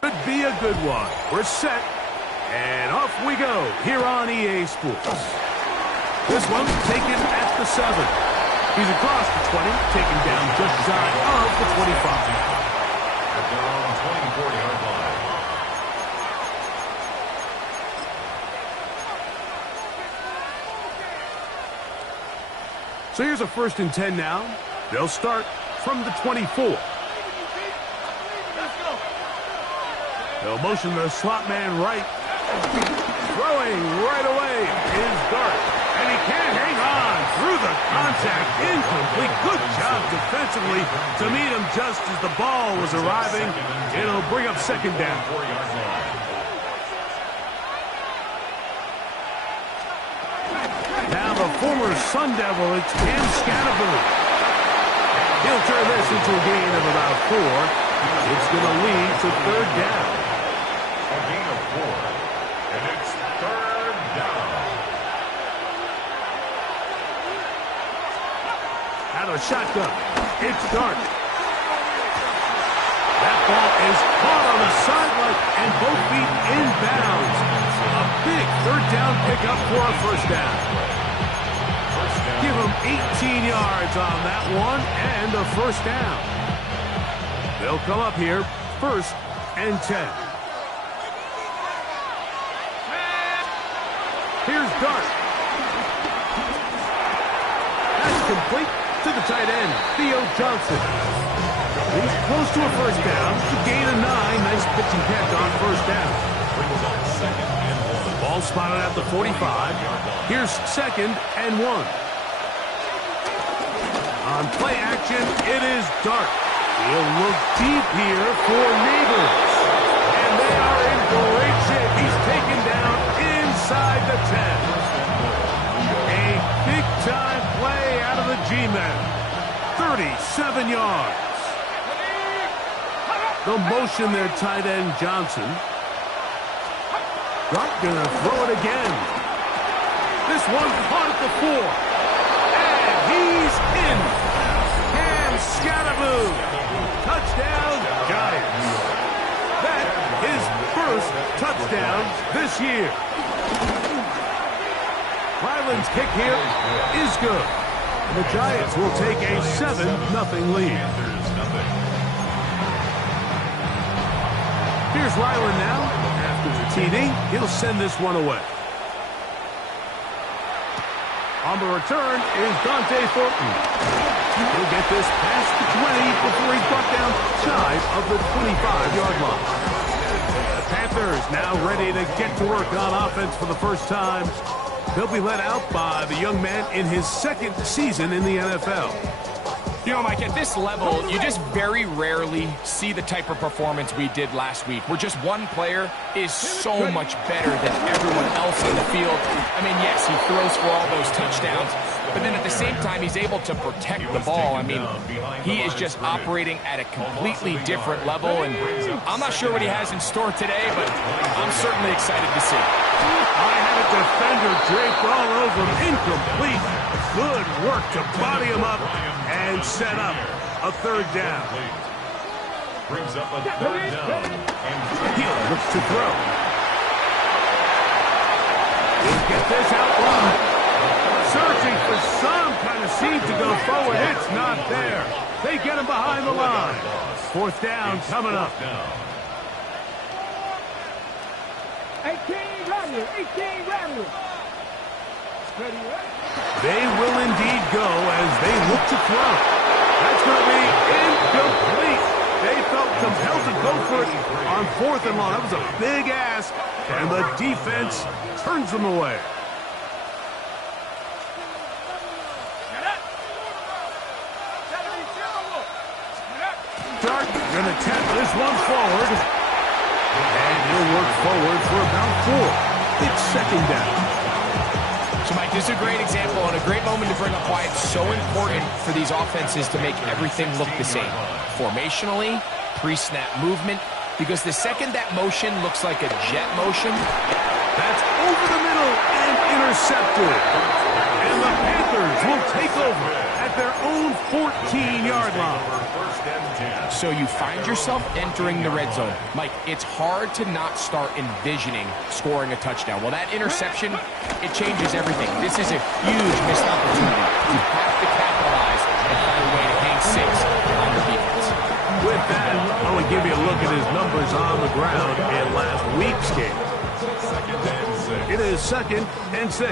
Could be a good one. We're set, and off we go here on EA Sports. This one's taken at the 7. He's across the 20, taken down just shy of the 25. At their own 24-yard line. So here's a 1st and 10 now. They'll start from the 24. They'll motion the slot man right. Throwing right away is Dart. And he can't hang on through the contact. Incomplete. Good job defensively to meet him just as the ball was arriving. It'll bring up 2nd down. Now the former Sun Devil, it's Cam Scatterboo. He'll turn this into a gain of about 4. It's going to lead to 3rd down. A gain of 4. And it's 3rd down. Out of the shotgun. It's Dart. That ball is caught on the sideline and both feet inbounds. A big 3rd down pickup for a 1st down. Give him 18 yards on that one and a 1st down. They'll come up here 1st and 10. Here's Dart. That's complete to the tight end, Theo Johnson. He's close to a 1st down. To gain of 9. Nice pitching catch on 1st down. Ball spotted at the 45. Here's 2nd and 1. On play action, it is Dart. He'll look deep here for Neighbors. And they are in great shape. He's taken down inside the 10. A big-time play out of the G-Men. 37 yards. They'll motion their tight end, Johnson. Dart gonna throw it again. This one caught at the 4. And he's in. Cam Scatterboo. Touchdown, Giants. That is 1st touchdown this year. Ryland's kick here is good. And the Giants will take a 7-0 lead. Here's Ryland now. After the TD, he'll send this one away. On the return is Dante Thornton. He'll get this past the 20 before he's brought down shy of the 25-yard line. The Panthers now ready to get to work on offense for the 1st time. He'll be led out by the young man in his 2nd season in the NFL. You know, Mike, at this level, you just very rarely see the type of performance we did last week, where just one player is so much better than everyone else in the field. I mean, yes, he throws for all those touchdowns, but then at the same time, he's able to protect the ball. I mean, he is just operating at a completely different level, and I'm not sure what he has in store today, but I'm certainly excited to see. I had a defender draped all over him. Incomplete. Good work to body him up and set up a 3rd down. Brings up a 3rd down. Hill looks to throw. He'll get this out wide. Searching for some kind of seam to go forward. It's not there. They get him behind the line. 4th down coming up. 18 Rattler. They will indeed go as they look to throw. That's going to be incomplete. They felt compelled to go for it on 4th and long. That was a big ask, and the defense turns them away. Dart going to tap this one forward. And he'll work forward for about 4. It's 2nd down. So, Mike, this is a great example and a great moment to bring up why it's so important for these offenses to make everything look the same. Formationally, pre-snap movement, because the second that motion looks like a jet motion, that's over the middle and intercepted. And the Panthers will take over at their own 14-yard line. So you find yourself entering the red zone. Mike, it's hard to not start envisioning scoring a touchdown. Well, that interception, it changes everything. This is a huge missed opportunity. You have to capitalize and find a way to hang 6 on the defense. With that, I want to give you a look at his numbers on the ground in last week's game. It is 2nd and 6.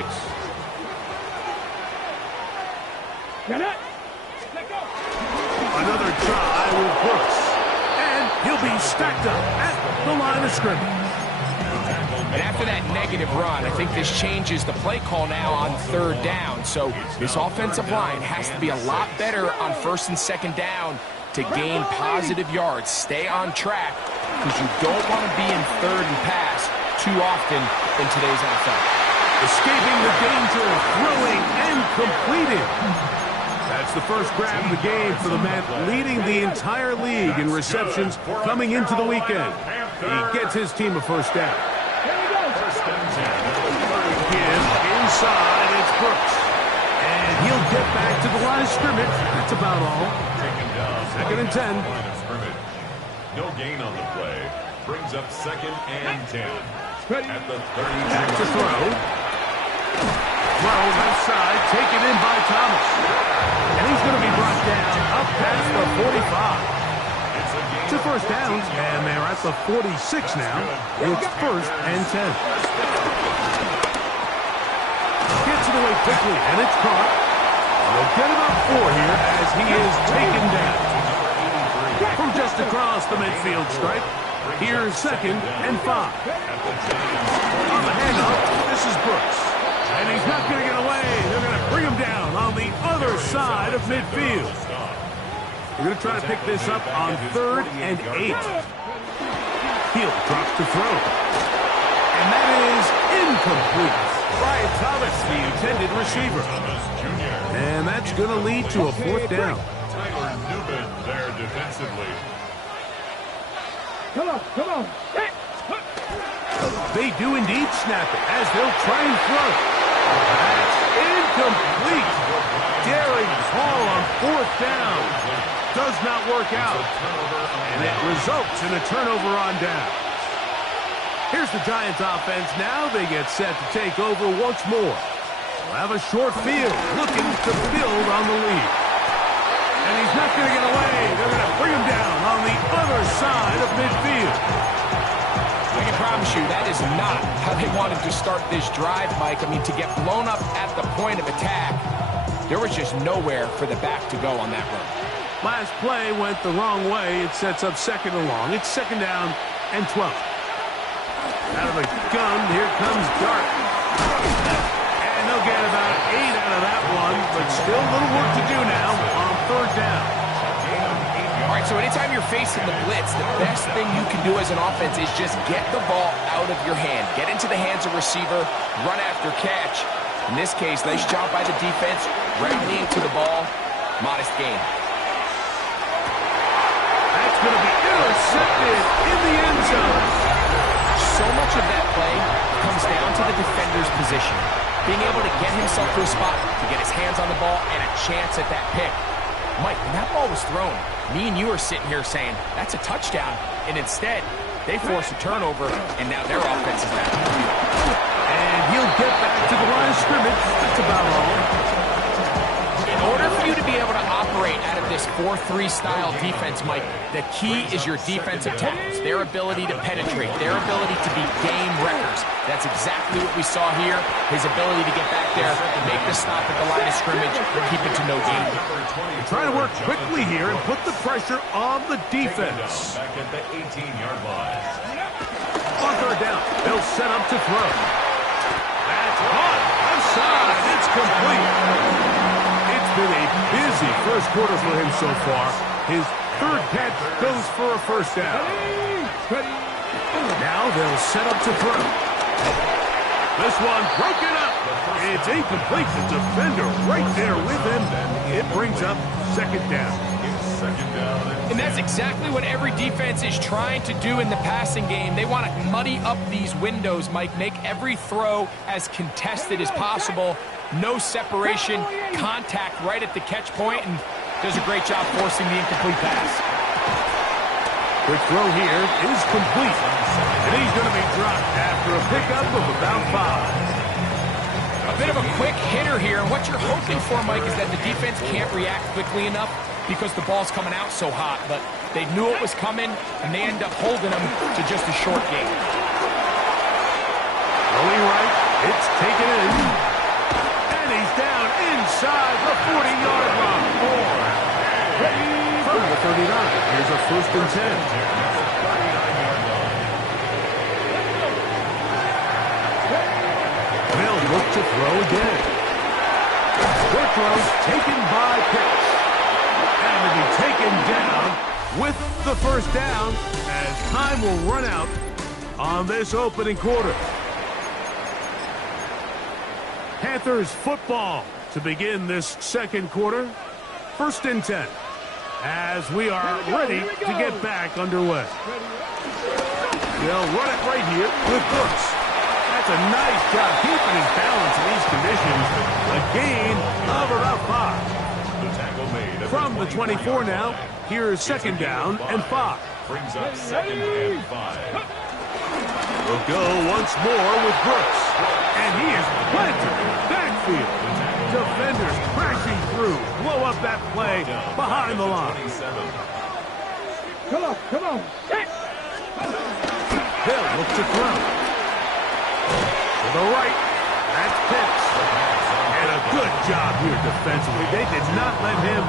Another try with Brooks. And he'll be stacked up at the line of scrimmage. And after that negative run, I think this changes the play call now on 3rd down. So this offensive line has to be a lot better on 1st and 2nd down to gain positive yards. Stay on track because you don't want to be in 3rd and pass too often in today's NFL. Escaping the danger, throwing and completing. That's the first grab of the game for the man leading the entire league in receptions coming into the weekend. He gets his team a first down. Again, inside, it's Brooks. And he'll get back to the line of scrimmage. That's about all. 2nd and 10. No gain on the play. Brings up 2nd and 10. At the 30. Back to throw. Throw left side, taken in by Thomas. And he's going to be brought down up past the 45. 2 first downs, and they're at the 46 now. It's 1st and 10. Gets it away quickly, and it's caught. They'll get about 4 here as he is taken down. From just across the midfield stripe, here's 2nd and 5. On the handoff, this is Brooks. And he's not going to get away. They're going to bring him down on the other side of midfield. We're going to try to pick this up on 3rd and 8. Hill drops to throw. And that is incomplete. Brian Thomas, the intended receiver. And that's going to lead to a 4th down. Tyler Newman there defensively. Come on. They do indeed snap it as they'll try and throw. That's incomplete. Daring call on 4th down. Does not work out. And it results in a turnover on down. Here's the Giants offense now. They get set to take over once more. They'll have a short field looking to build on the lead. And he's not going to get away. They're going to bring him down on the other side of midfield. I can promise you that is not how they wanted to start this drive, Mike. I mean, to get blown up at the point of attack, there was just nowhere for the back to go on that run. Last play went the wrong way. It sets up 2nd and long. It's 2nd down and 12. Out of the gun, here comes Dart. And they'll get about 8 out of that one, but still a little work to do now on 3rd down. All right, so anytime you're facing the blitz, the best thing you can do as an offense is just get the ball out of your hand. Get into the hands of receiver, run after catch. In this case, nice job by the defense, rallying to the ball, modest gain. That's going to be intercepted in the end zone. So much of that play comes down to the defender's position. Being able to get himself to a spot, to get his hands on the ball, and a chance at that pick. Mike, when that ball was thrown, me and you are sitting here saying, that's a touchdown. And instead, they force a turnover, and now their offense is back. And he'll get back to the line of scrimmage. That's about all. In order for you to be able to operate out of this 4-3 style defense, Mike, the key is your defensive tackles, their ability to penetrate, their ability to be game wreckers. That's exactly what we saw here, his ability to get back there, make the stop at the line of scrimmage, keep it to no gain. Trying to work quickly here and put the pressure on the defense. Back at the 18-yard line. On 3rd down, they'll set up to throw. That's caught. Outside. It's complete. It's been a busy first quarter for him so far. His 3rd catch goes for a first down. Now they'll set up to throw. This one broken up. It's incomplete. The defender right there with him. It brings up 2nd down. And that's exactly what every defense is trying to do in the passing game. They want to muddy up these windows, Mike, make every throw as contested as possible. No separation, contact right at the catch point, and does a great job forcing the incomplete pass. Quick throw here is complete. And he's going to be dropped after a pickup of about 5. A bit of a quick hitter here. And what you're hoping for, Mike, is that the defense can't react quickly enough because the ball's coming out so hot. But they knew it was coming, and they end up holding them to just a short game. Going right, it's taken in. And he's down inside the 40-yard line. From the 39, here's a 1st and 10. They'll look to throw again. Short throws taken by Pitts. And to be taken down with the 1st down as time will run out on this opening quarter. Panthers football to begin this 2nd quarter. 1st and 10 as we are ready to get back underway. They'll run it right here with Brooks. That's a nice job keeping his balance in these conditions. A gain of about 5. The tackle made at From the 24 now, here is 2nd down and 5. Brings up 2nd and 5. We'll go once more with Brooks. And he is planted backfield. Defenders crashing through. Blow up that play behind the line. Come on, come on. They'll look to throw. To the right, that's Pitts. And a good job here defensively. They did not let him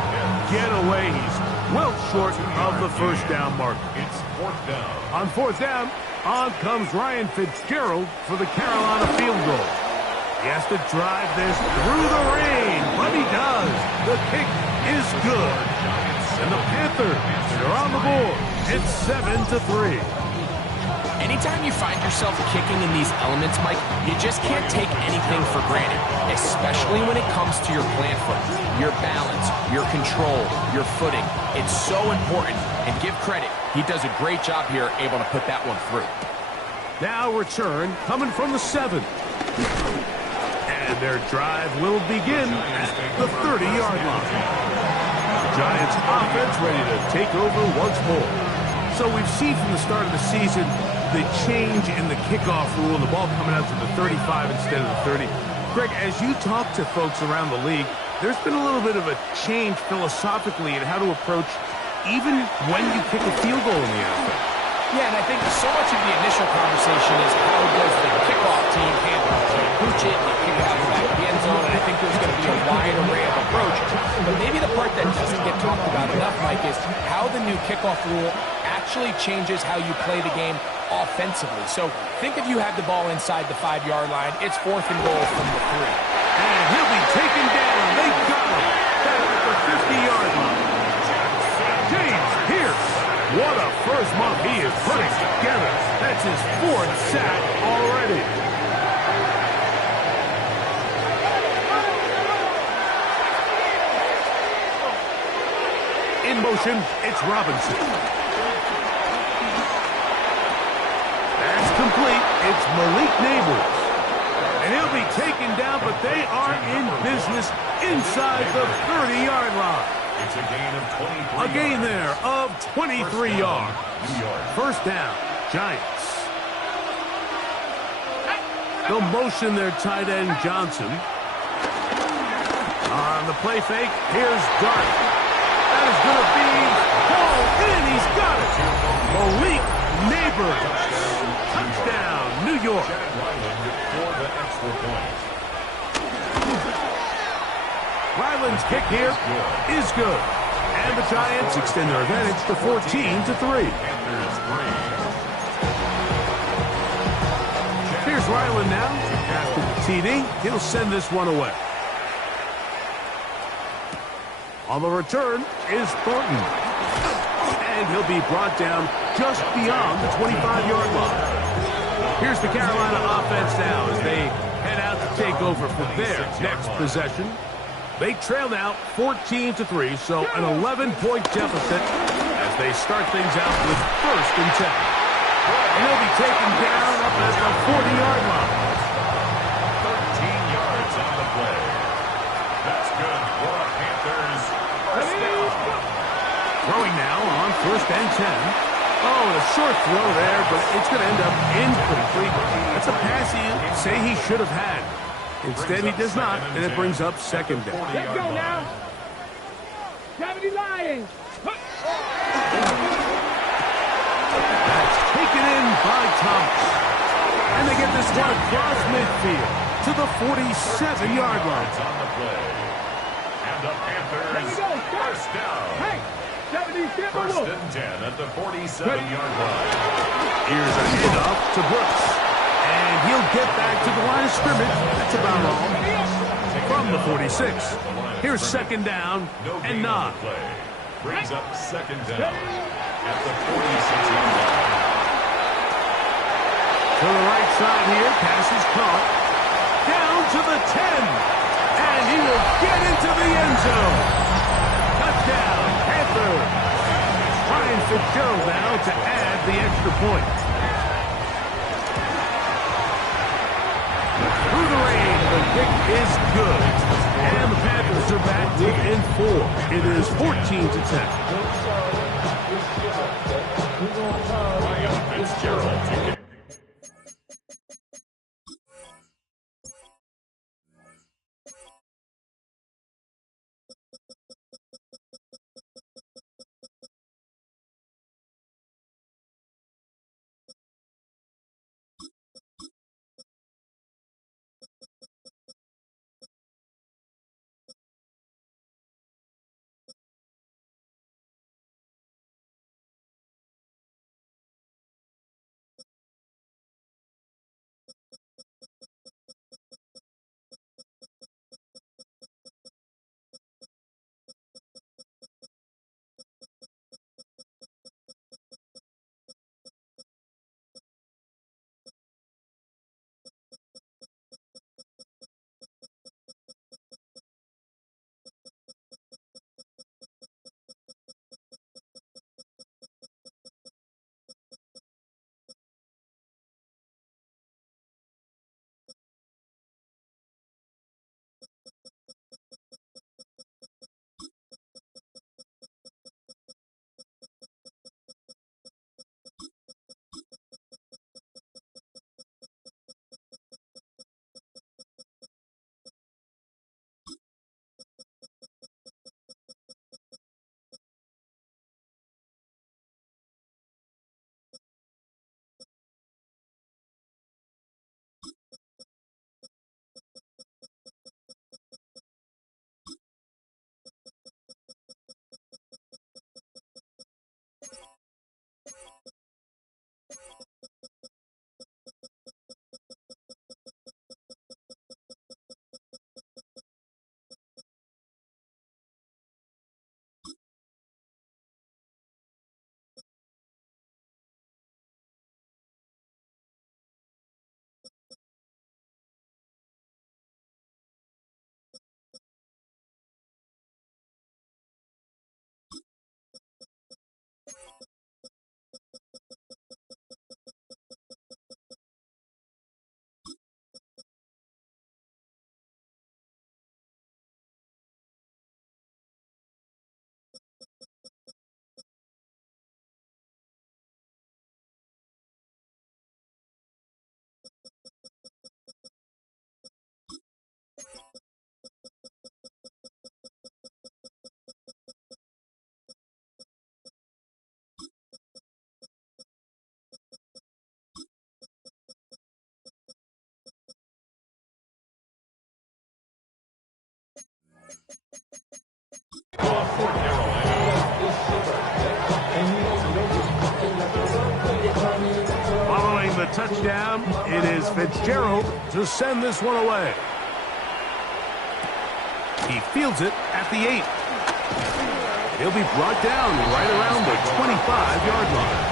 get away. He's well short of the 1st down marker. It's 4th down. On 4th down, on comes Ryan Fitzgerald for the Carolina field goal. He has to drive this through the rain, but he does. The kick is good. And the Panthers are on the board. It's 7-3. Anytime you find yourself kicking in these elements, Mike, you just can't take anything for granted, especially when it comes to your plant foot, your balance, your control, your footing. It's so important, and give credit. He does a great job here, able to put that one through. Now return coming from the 7. And their drive will begin at the 30-yard line. The Giants offense ready to take over once more. So we've seen from the start of the season the change in the kickoff rule and the ball coming out to the 35 instead of the 30. Greg, as you talk to folks around the league, there's been a little bit of a change philosophically in how to approach even when you kick a field goal in the NFL. Yeah, and I think so much of the initial conversation is how does the kickoff team handle it? So you pooch it, you kick it out the back of the end zone, and I think there's going to be a wide array of approach. But maybe the part that doesn't get talked about enough, Mike, is how the new kickoff rule actually changes how you play the game offensively. So think if you have the ball inside the 5-yard line, it's 4th and goal from the 3. And he'll be taken down. They got him. Back at the 50-yard line. James Pierce. What a first month he is putting together. That's his 4th sack already. In motion, it's Robinson. That's complete. It's Malik Neighbors. And he'll be taken down, but they are in business inside the 30-yard line. It's a gain of 23. A gain there of 23 yards. 1st down, Giants. They'll motion their tight end, Johnson. On the play fake, here's Dart. That is going to be hauled in. He's got it. Malik Neighbors. Touchdown, New York. For the extra point. Ryland's kick here is good. And the Giants extend their advantage to 14-3. Here's Ryland now. After the TD, he'll send this one away. On the return is Thornton. And he'll be brought down just beyond the 25-yard line. Here's the Carolina offense now as they head out to take over for their next possession. They trail now 14-3, so an 11-point deficit as they start things out with 1st and 10. And he'll be taken down up at the 40-yard line. 13 yards on the play. That's good for the Panthers. 1st down. Throwing now on 1st and 10. Oh, and a short throw there, but it's going to end up incomplete. That's a pass you say he should have had. Instead, he does not, and it brings up second down. Let's go now. Gravity Lions. That's taken in by Thomas. And they get this one across midfield to the 47-yard line. On the play. And the Panthers first down. Hey, 70 First and 10 at the 47-yard line. Here's a handoff to Brooks. And he'll get back to the line of scrimmage. That's about all. From the 46. Here's second down and 9. Brings up second down at the 46-yard line. To the right side here, pass is caught. Down to the 10. And he will get into the end zone. Touchdown, Panthers. Ryan Fitzgerald now to add the extra point. Through the rain, the kick is good. And the Panthers are back within 4. It is 14-10. Ryan Fitzgerald to kick. Following the touchdown, it is Fitzgerald to send this one away. He fields it at the 8. He'll be brought down right around the 25-yard line.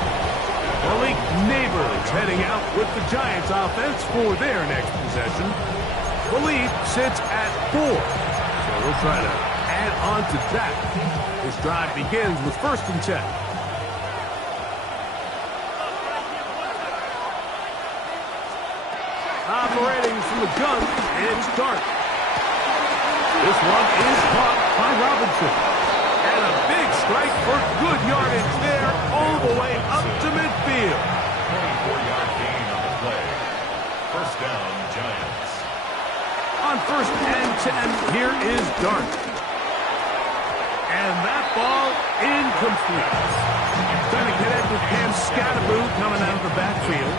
Malik Neighbors heading out with the Giants offense for their next possession. Malik sits at 4, so we'll try to add on to that. This drive begins with 1st and 10. Operating from the gun, it's Dark. This one is caught by Robinson. And a big strike for good yardage there all the way up to down, Giants. On 1st and 10, here is Dart. And that ball incomplete. Trying to connect with Cam Scattaboo coming out of the backfield.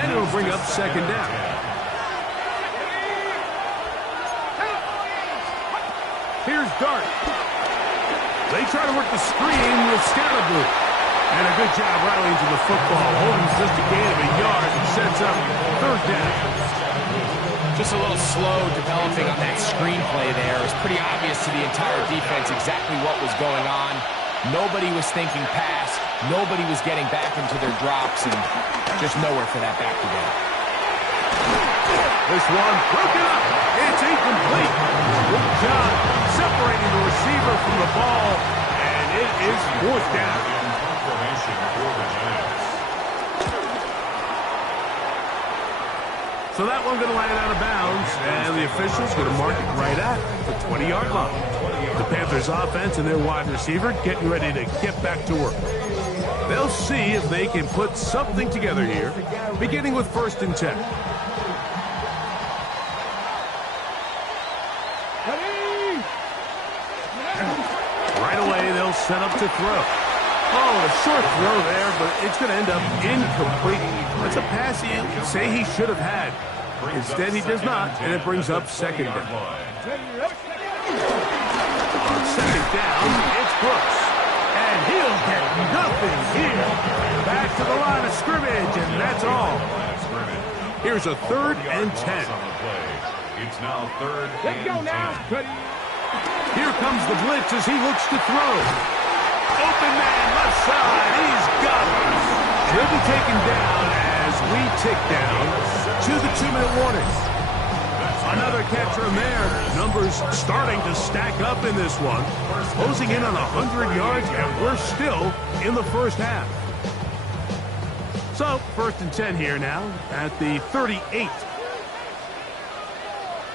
And it'll bring up 2nd down. Here's Dart. They try to work the screen with Scattaboo. And a good job rallying to the football. Holding just a gain of a yard and sets up 3rd down. Just a little slow developing on that screenplay there. It was pretty obvious to the entire defense exactly what was going on. Nobody was thinking pass. Nobody was getting back into their drops, and just nowhere for that back to go. This one broken up. It's incomplete. Good job separating the receiver from the ball, and it is 4th down. Formation for the Giants. So that one's going to land out of bounds, and the officials going to mark it right at the 20-yard line. The Panthers offense and their wide receiver getting ready to get back to work. They'll see if they can put something together here, beginning with 1st and 10. Right away, they'll set up to throw. Oh, a short throw there, but it's going to end up incomplete. That's a pass you could say he should have had. Instead, he does not, and it brings up 2nd down. On 2nd down, it's Brooks. And he'll get nothing here. Back to the line of scrimmage, and that's all. Here's a 3rd and 10. It's now 3rd Let's go and now. 10. Here comes the blitz as he looks to throw. Open man, left side. He's got it. He'll be taken down as we tick down to the 2-minute warning. Another catch from there. Numbers starting to stack up in this one. Closing in on 100 yards, and we're still in the 1st half. So, 1st and 10 here now at the 38.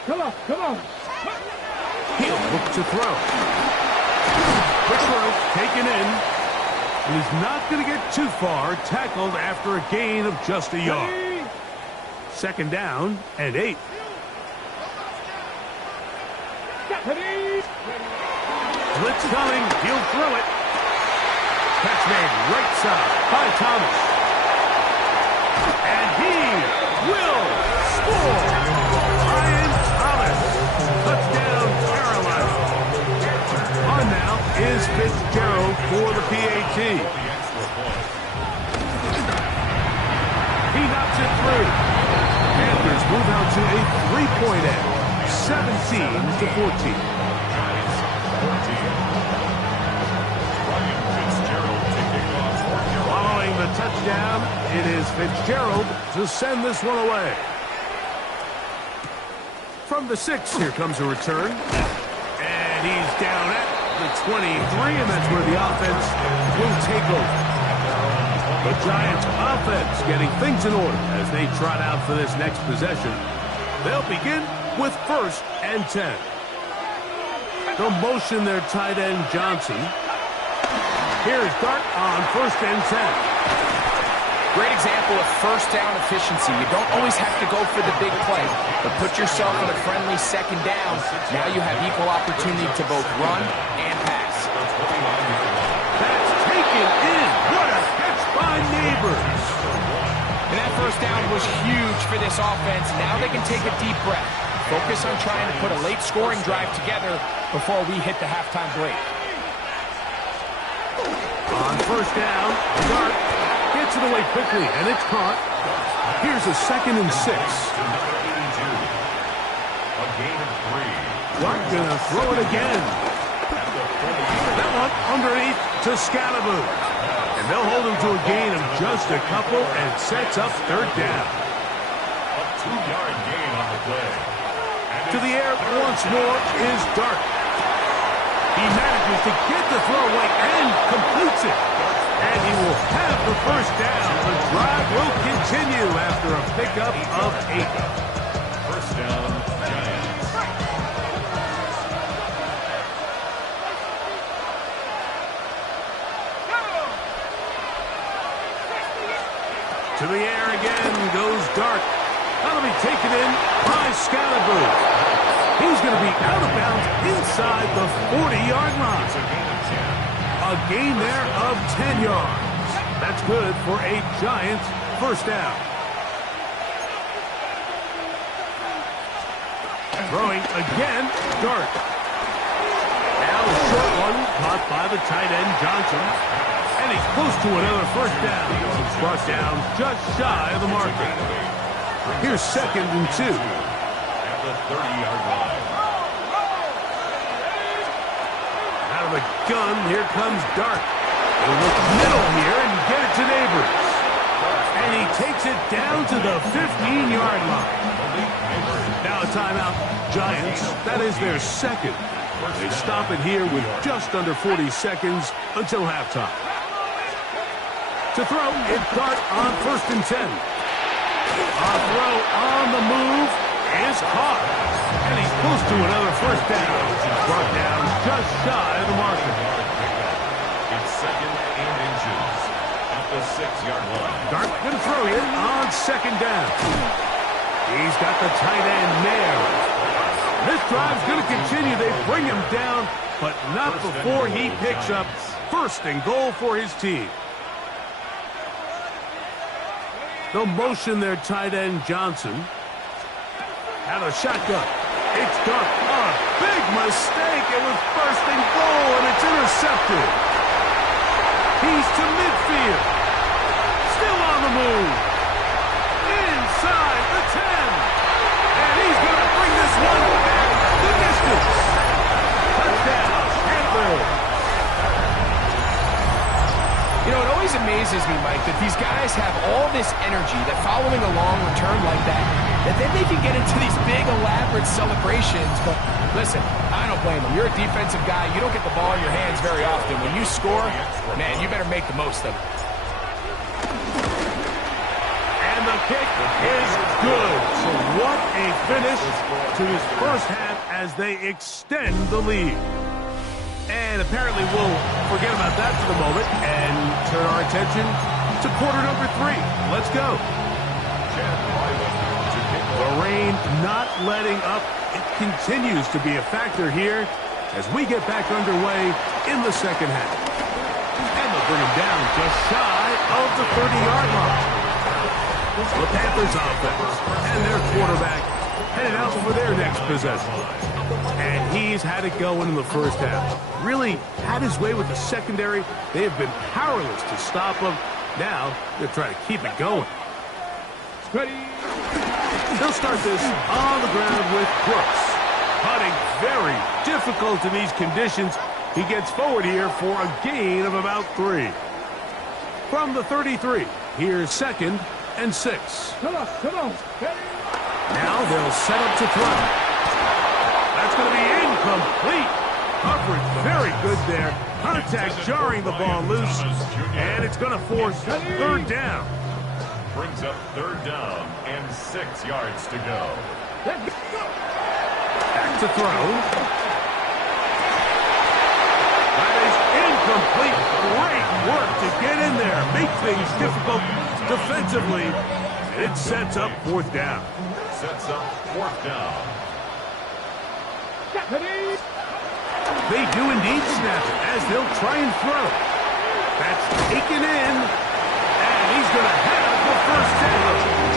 Come on, come on. He'll look to throw. Quick throw, taken in. And he's not going to get too far. Tackled after a gain of just a yard. 2nd down and 8. Blitz coming. He'll throw it. Catch made right side by Thomas. And he will score. Ryan Thomas. Touchdown, Carolina. On now is Fitzgerald for the PAT. He knocks it through. Panthers move out to a 3-point edge, 17-14. Following the touchdown, it is Fitzgerald to send this one away. From the 6, here comes a return. And he's down at the 23, and that's where the offense will take over. The Giants offense getting things in order as they trot out for this next possession. They'll begin with 1st and 10. They'll motion their tight end Johnson. Here's Dart on 1st and 10. Great example of 1st down efficiency. You don't always have to go for the big play, but put yourself in a friendly 2nd down. Now you have equal opportunity to both run and pass. That's taken in. What a catch by Neighbors. And that 1st down was huge for this offense. Now they can take a deep breath. Focus on trying to put a late scoring drive together before we hit the halftime break. On 1st down, Dart gets it away quickly, and it's caught. Here's a 2nd and 6. A gain of 3. Dart gonna throw it again. That one underneath to Scalaboo. And they'll hold him to a gain of just a couple and sets up 3rd down. A 2-yard gain on the play. To the air once more is Dart. He manages to get the throw away and completes it. And he will have the 1st down. The drive will continue after a pickup of 8. 1st down, Giants. To the air again goes Dart. That'll be taken in by Scalaboo. He's going to be out of bounds inside the 40-yard line. A gain there of 10 yards. That's good for a Giants first down. Throwing again, Dart. Now a short one caught by the tight end Johnson. And he's close to another first down. He's brought down just shy of the marker. Here's 2nd and 2. At the 30-yard line. Out of the gun, here comes Dart. He'll look middle here and get it to Neighbors. And he takes it down to the 15-yard line. Now a timeout. Giants, that is their second. They stop it here with just under 40 seconds until halftime. To throw, it's Dart on 1st and 10. A throw on the move is caught. And he's close to another first down. Brought down just shy of the marker. It's 2nd and inches at the 6-yard line. Dart going to throw it on 2nd down. He's got the tight end nailed. This drive's going to continue. They bring him down, but not before he picks up 1st and goal for his team. They'll motion their tight end Johnson. Out of shotgun. It's Dart. A big mistake. It was 1st and goal, and it's intercepted. He's to midfield. Still on the move. Inside the 10. And he's going to bring this one back the distance. Touchdown, Panthers. You know, it always amazes me, Mike, that these guys have all this energy that following a long return like that then they can get into these big, elaborate celebrations. But listen, I don't blame them. You're a defensive guy. You don't get the ball in your hands very often. When you score, man, you better make the most of it. And the kick is good. So what a finish to this first half as they extend the lead. And apparently we'll forget about that for the moment and turn our attention to quarter number 3. Let's go. The rain not letting up. It continues to be a factor here as we get back underway in the second half. And they'll bring him down just shy of the 30-yard line. The Panthers offense and their quarterback headed out for their next possession. And he's had it going in the first half. Really had his way with the secondary. They have been powerless to stop him. Now they're trying to keep it going. Ready. They'll start this on the ground with Brooks. Putting very difficult in these conditions. He gets forward here for a gain of about 3. From the 33, here's 2nd and 6. Come on. Ready. Now they'll set up to throw. That's going to be incomplete. Coverage very good there. Contact jarring the ball loose. And it's going to force 3rd down. Brings up 3rd down and 6 yards to go. Back to throw. That is incomplete. Great work to get in there. Make things difficult defensively. And it sets up 4th down. Sets up 4th down. Ready. They do indeed snap it as they'll try and throw. That's taken in. And he's going to have the first down.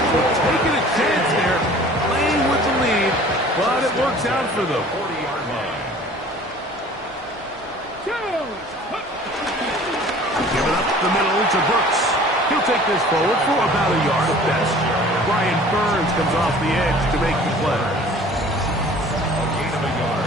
So taking a chance there, playing with the lead, but it works out for them. 40-yard line. Giving up the middle to Brooks. He'll take this forward for about a yard at best. Brian Burns comes off the edge to make the play. A gain of a yard.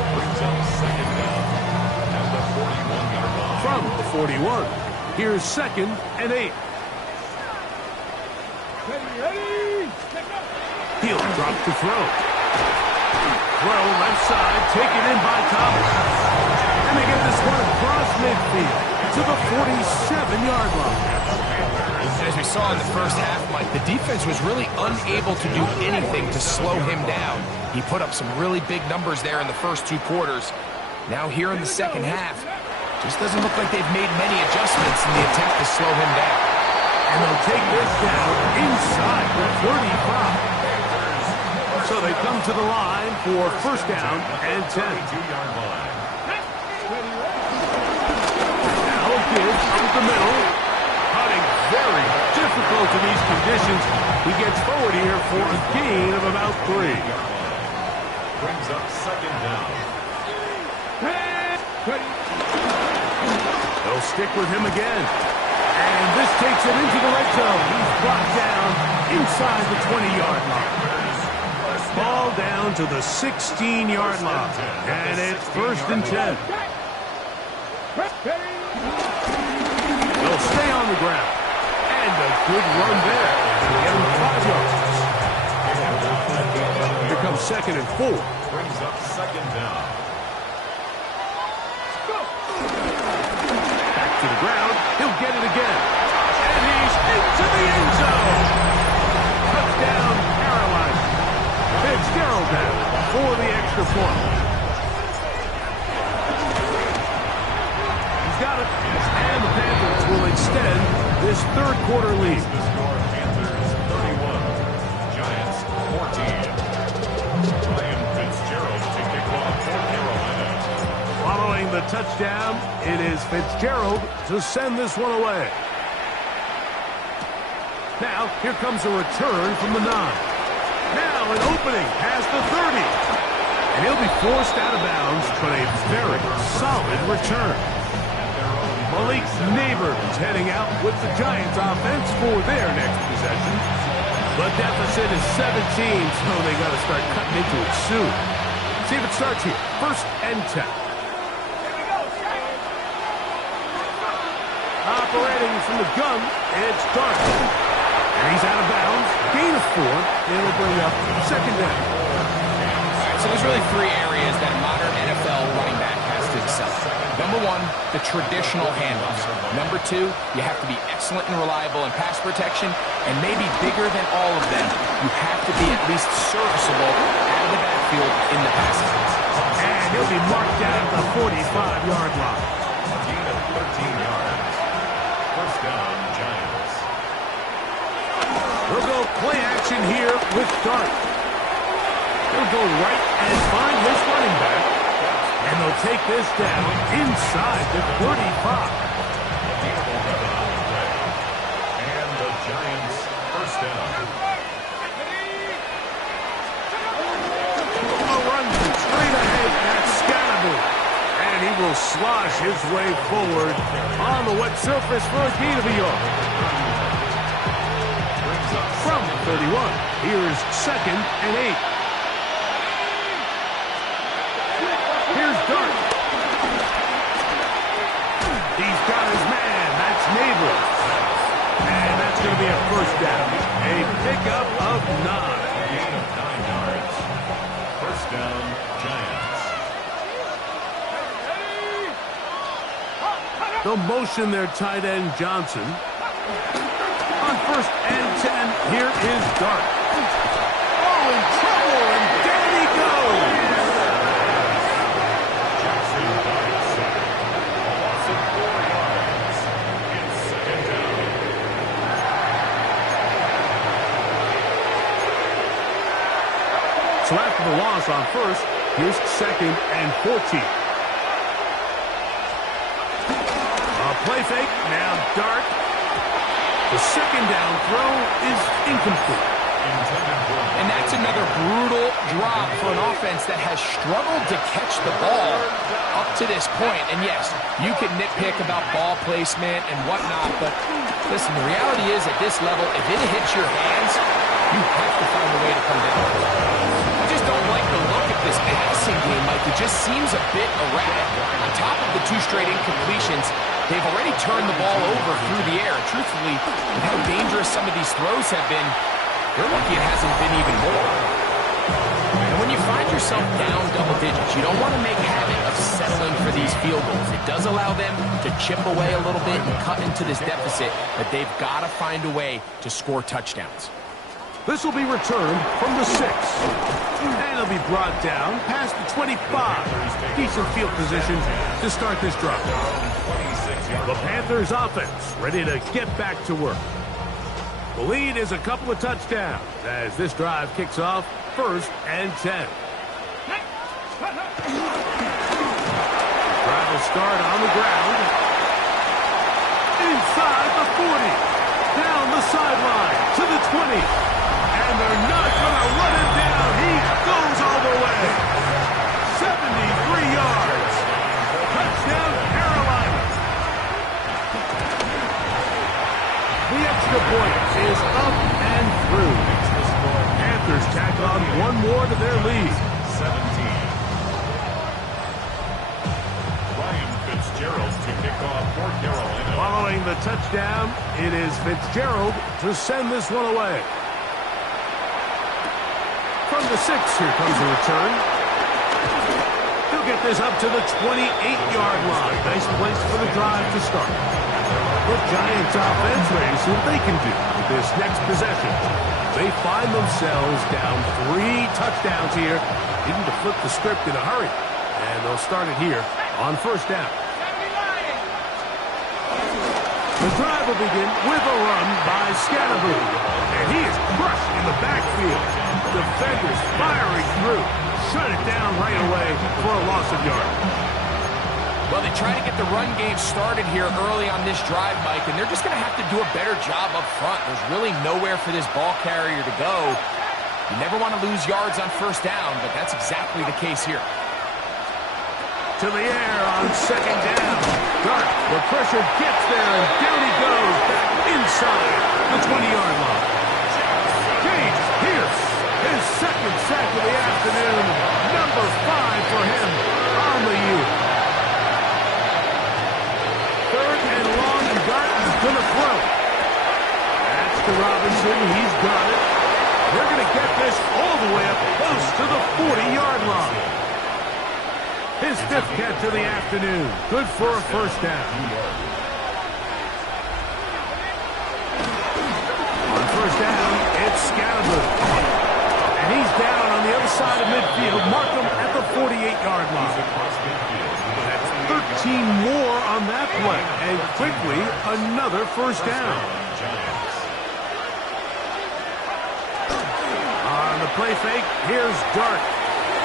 Brings up 2nd down at the 41-yard line. From the 41, here's 2nd and 8. Ready. He'll drop to throw. Throw left side, taken in by Thomas. And they get this one across midfield to the 47-yard line. As we saw in the first half, Mike, the defense was really unable to do anything to slow him down. He put up some really big numbers there in the first 2 quarters. Now here in the second half, just doesn't look like they've made many adjustments in the attempt to slow him down. And they'll take this down inside the 35. So they come to the line for first down and 10. 2-yard line. Now Gibbs up the middle. Cutting very difficult in these conditions. He gets forward here for a gain of about 3. Brings up second down. They'll stick with him again. And this takes it into the red zone. He's brought down inside the 20-yard line. Ball down to the 16-yard line. And it's first and 10. They'll stay on the ground. And a good run there. Get him 5 yards. Here comes second and 4. Brings up second down. Back to the ground. He'll get it again. And he's into the end zone. Touchdown, Carolina. Fitzgerald now for the extra point. He's got it. And the Panthers will extend this third quarter lead. The score, Panthers 31, Giants 14. Ryan Fitzgerald to kick off for Carolina. Following the touchdown, it is Fitzgerald to send this one away. Now, here comes a return from the 9. Now an opening past the 30. And he'll be forced out of bounds, but a very solid return. Malik Neighbors heading out with the Giants offense for their next possession. The deficit is 17, so they got to start cutting into it soon. See if it starts here. First and 10. Operating from the gun, it's Dart. And he's out of bounds. Gain of 4. It'll bring up second down. All right, so there's really 3 areas that a modern NFL running back has to excel. Number 1, the traditional handoffs. Number 2, you have to be excellent and reliable in pass protection. And maybe bigger than all of them, you have to be at least serviceable out of the backfield in the passing game. And he'll be marked down at the 45-yard line. A gain of 13 yards. First down, Giants. We'll go play action here with Dart. He'll go right and find his running back. And they'll take this down inside the 35. And the Giants first down. A run straight ahead at Scatterby. And he will slosh his way forward on the wet surface for a gain of a yard. From the 31, here's second and 8. Here's Dart. He's got his man. That's Neighbors. And that's going to be a first down. A pickup of 9. Gain of 9 yards. First down, Giants. They'll motion their tight end Johnson. On first and 10, here is Dart. Oh, in trouble, and down he goes. Jackson Dart. A loss of 4 yards. It's second down. So after the loss on first, here's second and 14. A play fake, now Dart. The second down throw is incomplete. And that's another brutal drop for an offense that has struggled to catch the ball up to this point. And yes, you can nitpick about ball placement and whatnot, but listen, the reality is at this level, if it hits your hands, you have to find a way to come down. I just don't like the look of this passing game, Mike. It just seems a bit erratic. On top of the 2 straight incompletions, they've already turned the ball over through the air. Truthfully, with how dangerous some of these throws have been, they're lucky it hasn't been even more. And when you find yourself yourself down double digits. You don't want to make habit of settling for these field goals. It does allow them to chip away a little bit and cut into this deficit, but they've got to find a way to score touchdowns. This will be returned from the 6. And it'll be brought down past the 25. Decent field position to start this drive. The Panthers offense ready to get back to work. The lead is a couple of touchdowns as this drive kicks off 1st and 10. Drive will start on the ground. Inside the 40. Down the sideline to the 20. And they're not going to run him down. He goes all the way. 73 yards. Touchdown, Carolina. The extra point is up and through. Panthers tack on one more to their lead. 17. Ryan Fitzgerald to kick off for Carolina. Following the touchdown, it is Fitzgerald to send this one away. From the 6, here comes a return. He'll get this up to the 28-yard line. Nice place for the drive to start. The Giants offense ready to see what they can do with this next possession. They find themselves down 3 touchdowns here, needing to flip the script in a hurry. And they'll start it here on 1st down. The drive will begin with a run by Scannaboo. And he is crushed in the backfield. Defenders firing through. Shut it down right away for a loss of yards. Well, they try to get the run game started here early on this drive, Mike, and they're just going to have to do a better job up front. There's really nowhere for this ball carrier to go. You never want to lose yards on 1st down, but that's exactly the case here. To the air on 2nd down. Dart, the pressure gets there, and down he goes back inside the 20-yard line. James Pierce, his 2nd sack of the afternoon. Number 5 for him on the year. 3rd and long, and Dart is going to throw. That's to Robinson. He's got it. They're going to get this all the way up close to the 40-yard line. His 5th catch of the afternoon. Good for a 1st down. On 1st down, it's Scannaboo. And he's down on the other side of midfield. Mark him at the 48-yard line. That's 13 more on that play. And quickly, another 1st down. On the play fake, here's Dart.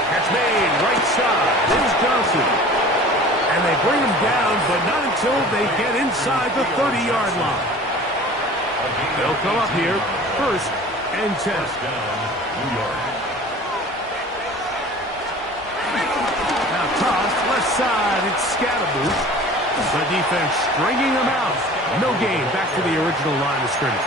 Catch made, right side. There's Johnson. And they bring him down, but not until they get inside the 30-yard line. They'll come up here, 1st and 10. Now tossed, left side, it's Scannaboo. The defense stringing them out. No gain, back to the original line of scrimmage.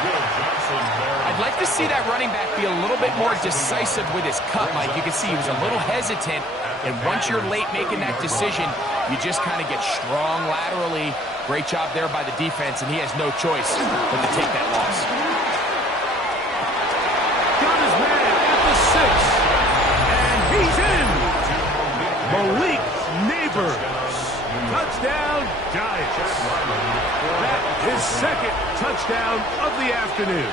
I'd like to see that running back be a little bit more decisive with his cut, Mike. You can see he was a little hesitant, and once you're late making that decision, you just kind of get strong laterally. Great job there by the defense, and he has no choice but to take that loss. Got his man at the 6, and he's in. Malik Neighbors. Touchdown, Giants. That is 2nd touchdown of the afternoon.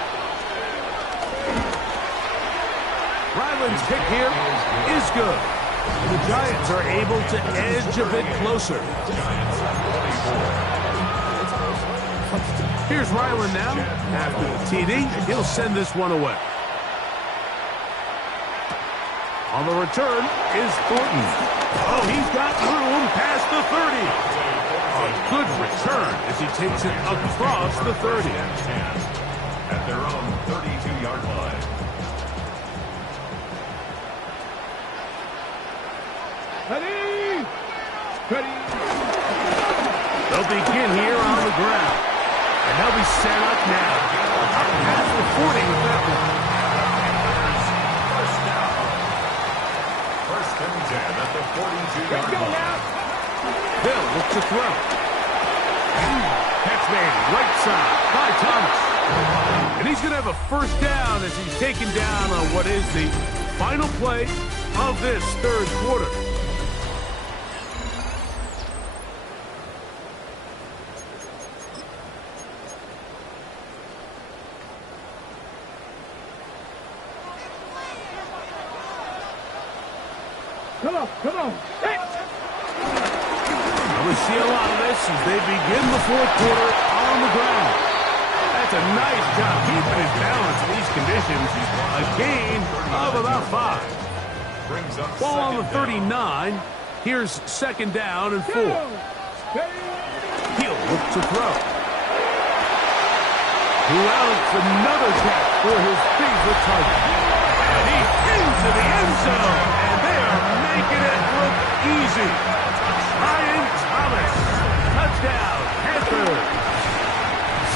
Ryland's kick here is good. The Giants are able to edge a bit closer. Here's Ryland now. After the TD, he'll send this one away. On the return is Thornton. Oh, he's got room past the 30. A good return as he takes it across the 30. At their own 32-yard line. Ready? Ready? They'll begin here on the ground. And they'll be set up now. Up past the 40 with that one. First down. 1st and 10 at the 42-yard line. Hill looks to throw. Catch made right side by Thomas. And he's going to have a 1st down as he's taken down on what is the final play of this third quarter. Come on. We see a lot of this as they begin the fourth quarter on the ground. That's a nice job keeping his balance in these conditions. A gain of about 5. Brings up Ball on the second down. 39. Here's second down and 4. He'll look to throw. Who else? Another catch for his favorite target. And he's into the end zone. And they are making it look easy. Ryan Thomas. Touchdown, Panthers.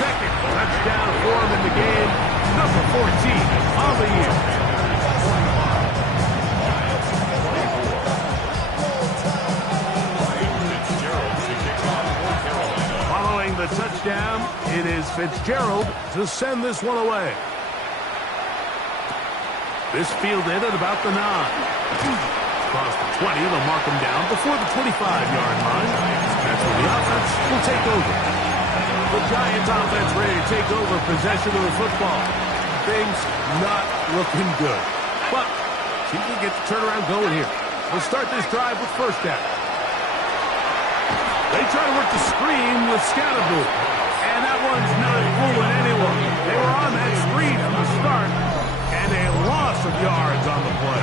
Second touchdown for him in the game. Number 14 on the year. Following the touchdown, it is Fitzgerald to send this one away. This fielded at about the 9. Across the 20, they'll mark him down before the 25-yard line. That's when the offense will take over. The Giants offense ready to take over possession of the football. Things not looking good. But see if we get the turnaround going here. We'll start this drive with first down. They try to work the screen with Scatterboo. And that one's not fooling anyone. They were on that screen from the start. And a loss of yards on the play.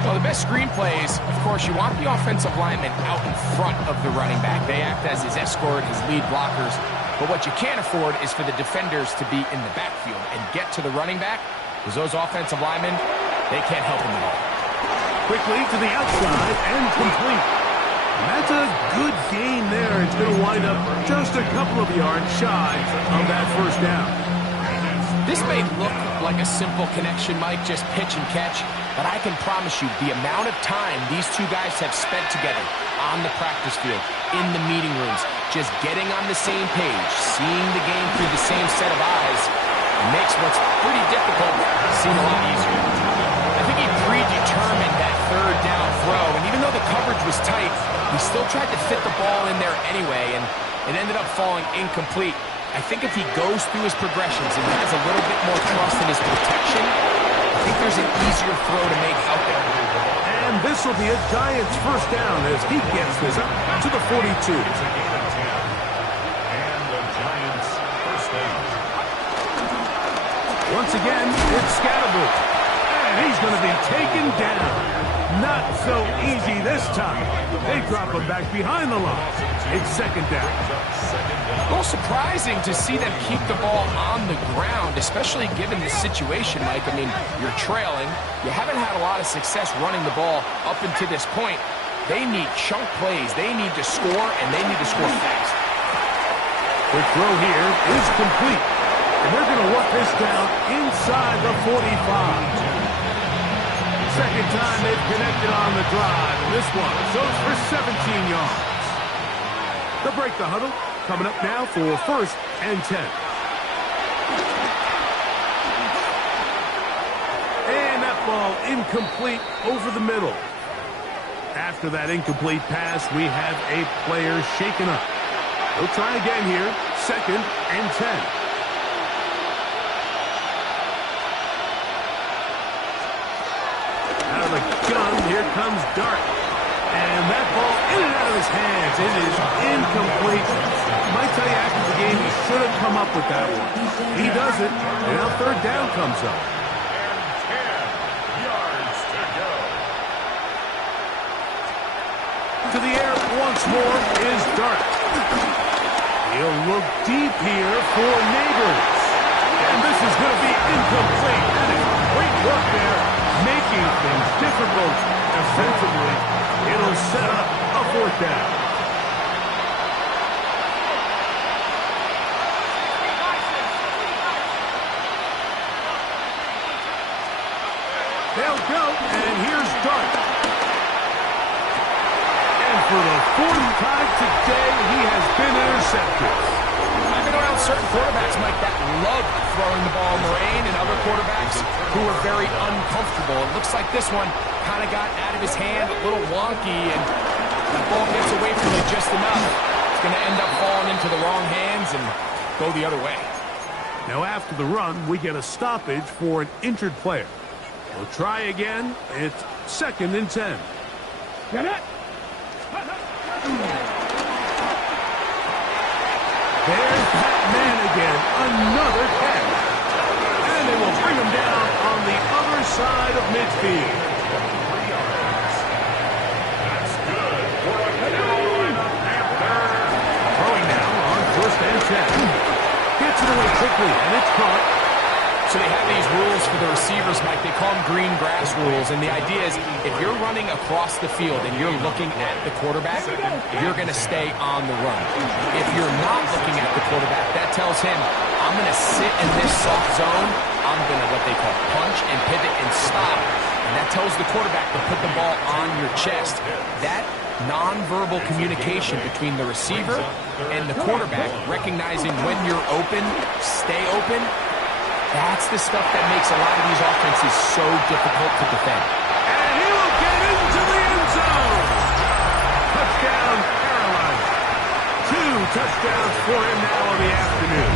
Well, the best screen plays, of course, you want the offensive lineman out in front of the running back. They act as his escort, his lead blockers. But what you can't afford is for the defenders to be in the backfield and get to the running back, because those offensive linemen, they can't help him at all. Quickly to the outside and complete. And that's a good gain there. It's going to wind up just a couple of yards shy of that first down. This may look like a simple connection, Mike, just pitch and catch, but I can promise you the amount of time these two guys have spent together on the practice field, in the meeting rooms, just getting on the same page, seeing the game through the same set of eyes, makes what's pretty difficult seem a lot easier. I think he predetermined that third down throw, and even though the coverage was tight, he still tried to fit the ball in there anyway, and it ended up falling incomplete. I think if he goes through his progressions and has a little bit more trust in his protection, I think there's an easier throw to make out there. And this will be a Giants first down as he gets this up to the 42. And the Giants first down. Once again, it's Scatterboo. And he's going to be taken down. Not so easy this time. They drop him back behind the line. It's second down. A little surprising to see them keep the ball on the ground, especially given the situation, Mike. I mean, you're trailing. You haven't had a lot of success running the ball up until this point. They need chunk plays. They need to score, and they need to score fast. The throw here is complete. And they're going to work this down inside the 45. Second time they've connected on the drive. And this one goes for 17 yards. They'll break the huddle. Coming up now for first and 10. And that ball incomplete over the middle. After that incomplete pass, we have a player shaken up. They'll try again here. Second and 10. Out of the gun, here comes Dart. And that ball in and out of his hands. It is incomplete. Might tell you after the game he should have come up with that one. He does it, and now third down comes up. And 10 yards to go. To the air once more is Dart. He'll look deep here for Neighbors. And this is going to be incomplete. That is great work there, making things difficult defensively. It'll set up a fourth down. They'll go, and here's Dart. And for the fourth time today, he has been intercepted. I've been around certain quarterbacks, Mike, that love throwing the ball in the rain, and other quarterbacks who are very uncomfortable. It looks like this one kind of got out of his hand, a little wonky, and the ball gets away from it just enough. It's going to end up falling into the wrong hands and go the other way. Now after the run, we get a stoppage for an injured player. We'll try again. It's 2nd and 10. Get it. There's that man again. Another catch. And they will bring him down on the other side of midfield. 3 yards. That's good for a Carolina Panther. Throwing now on 1st and 10. Gets it away quickly, and it's caught. So they have these rules for the receivers, Mike. They call them green grass rules. And the idea is if you're running across the field and you're looking at the quarterback, you're going to stay on the run. If you're not looking at the quarterback, that tells him, I'm going to sit in this soft zone. I'm going to what they call punch and pivot and stop. And that tells the quarterback to put the ball on your chest. That nonverbal communication between the receiver and the quarterback, recognizing when you're open, stay open, that's the stuff that makes a lot of these offenses so difficult to defend. And he will get into the end zone. Touchdown, Carolina. 2 touchdowns for him now in the afternoon.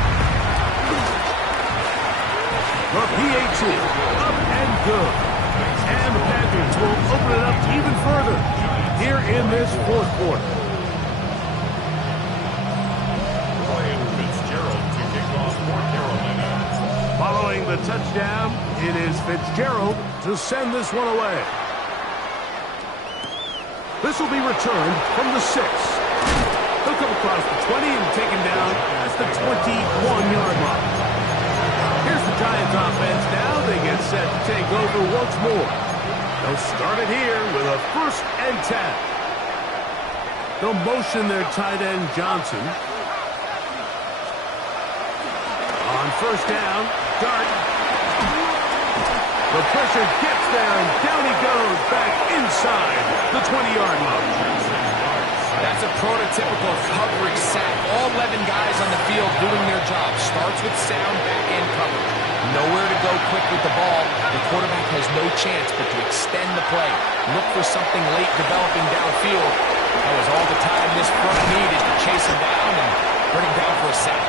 The PAT, up and good. And the Panthers will open it up even further here in this 4th quarter. Ryan Fitzgerald to kick off for Carolina. Following the touchdown, it is Fitzgerald to send this one away. This will be returned from the 6. He'll come across the 20 and taken down at the 21-yard line. Here's the Giants offense now. They get set to take over once more. They'll start it here with a 1st and 10. They'll motion their tight end Johnson. On 1st down, Dart. The pressure gets there, and down he goes back inside the 20-yard line. That's a prototypical coverage sack. All 11 guys on the field doing their job. Starts with sound back-end coverage. Nowhere to go quick with the ball. The quarterback has no chance but to extend the play. Look for something late developing downfield. That was all the time this front needed to chase him down and bring him down for a sack.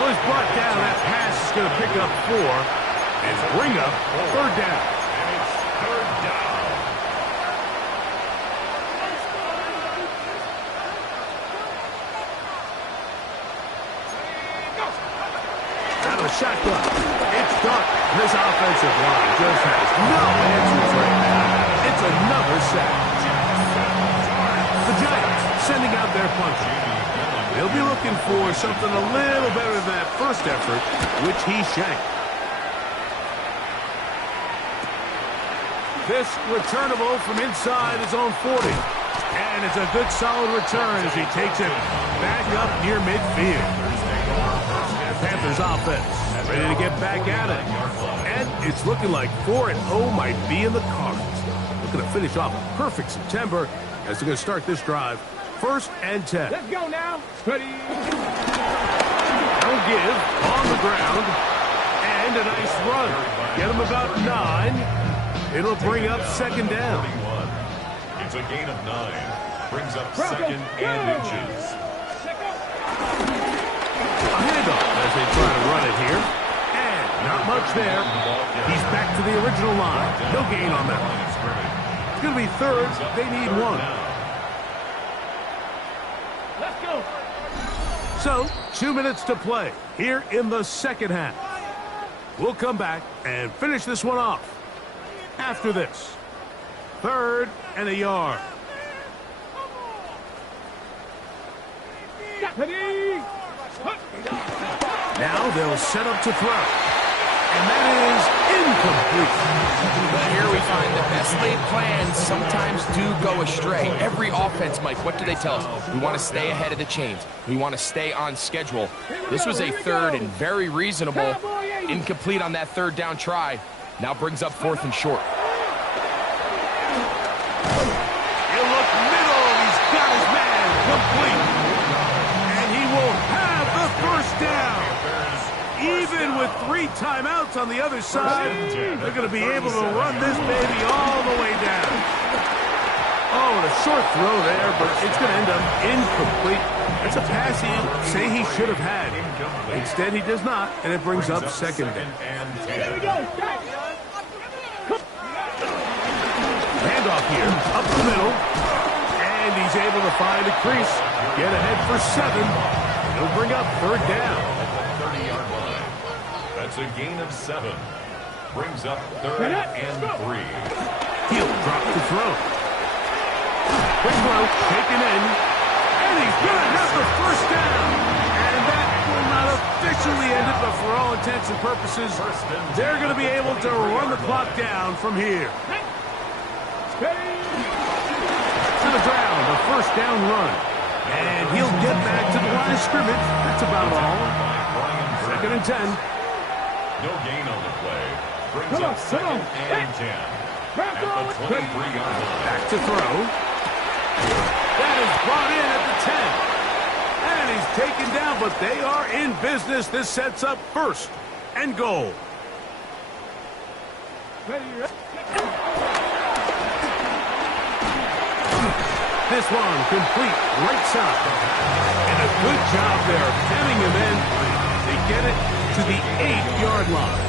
Well, he's brought down. That pass is going to pick up 4 and bring up 3rd down. And it's 3rd down. Out of the shotgun. It's done. This offensive line just has no answers right now. It's another sack. The Giants sending out their puncher. They'll be looking for something a little better than that first effort, which he shanked. This returnable from inside his own 40. And it's a good solid return as he takes it back up near midfield. The Panthers offense ready to get back at it. And it's looking like 4-0 might be in the cards. Looking to finish off a perfect September as they're going to start this drive. 1st and 10. Let's go now. Ready. Don't give on the ground. And a nice run. Get him about 9. It'll bring up 2nd down. 41. It's a gain of 9. Brings up 2nd and inches. A handoff as they try to run it here. And not much there. He's back to the original line. No gain on that one. It's going to be 3rd. They need 1. Let's go. So, 2 minutes to play here in the 2nd half. We'll come back and finish this one off after this. 3rd and a yard. Ready. Now they'll set up to throw. And that is incomplete. But here we find the best laid plans sometimes do go astray. Every offense, Mike, what do they tell us? We want to stay ahead of the chains. We want to stay on schedule. This was a 3rd and very reasonable. Incomplete on that 3rd down try. Now brings up 4th and short. He'll look middle. He's got his man complete. And he will have the 1st down. Even with 3 timeouts on the other side, they're going to be able to run this baby all the way down. short throw there, but it's going to end up incomplete. That's a pass he say he should have had. Instead, he does not, and it brings up second down. Here we go. Handoff here, up the middle, and he's able to find a crease. Get ahead for 7. He'll bring up third down. At the 30-yard line. That's a gain of 7. Brings up third and 3. He'll drop the throw. Quick throw, taken in, and he's going to have the first down. And that will not officially end it, but for all intents and purposes, they're going to be able to run the clock down from here. To the ground, a first down run. And he'll get back to the line of scrimmage. That's about all. Second and 10. No gain on the play. Brings up second and 10. At the 23-yard line. Back to throw. That is brought in at the 10. And he's taken down, but they are in business. This sets up first and goal. This one complete right side. And a good job there hemming him in. They get it to the 8-yard line.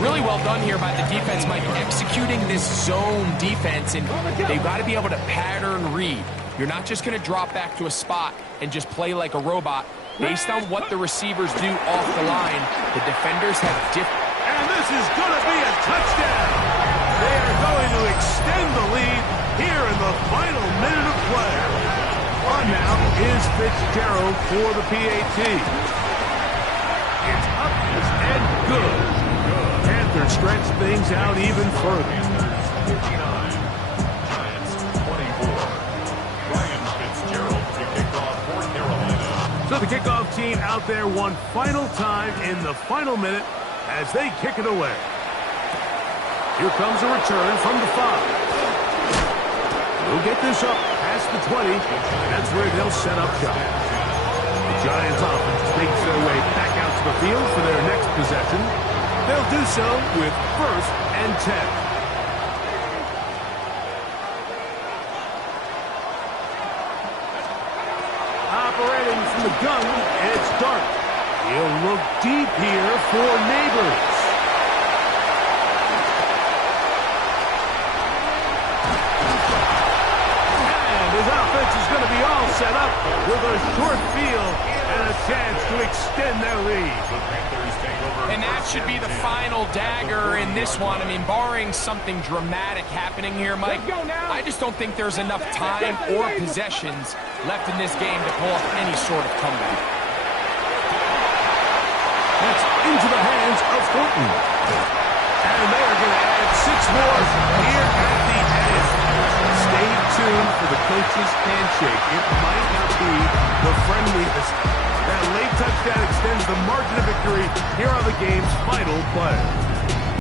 Really well done here by the defense, Mike, executing this zone defense, and they've got to be able to pattern read. You're not just going to drop back to a spot and just play like a robot. Based on what the receivers do off the line, the defenders have different. And this is going to be a touchdown. They are going to extend the lead here in the final minute of play. On now is Fitzgerald for the PAT. It's up and good. Panthers stretch things out even further. 59. Giants 24. Ryan Fitzgerald to kick off for Carolina. So the kickoff team out there one final time in the final minute as they kick it away. Here comes a return from the 5. We'll get this up past the 20. That's where they'll set up shop. The Giants offense makes their way back out to the field for their next possession. They'll do so with first and 10. Operating from the gun, it's Dart. He'll look deep here for Neighbors. His offense is going to be all set up with a short field and a chance to extend their lead. And that should be the final dagger in this one. I mean, barring something dramatic happening here, Mike, I just don't think there's enough time or possessions left in this game to pull off any sort of comeback. That's into the hands of Thornton. And they are going to add 6 more here at the end. Stay tuned for the coach's handshake. It might not be the friendliest. That late touchdown extends the margin of victory here on the game's final play.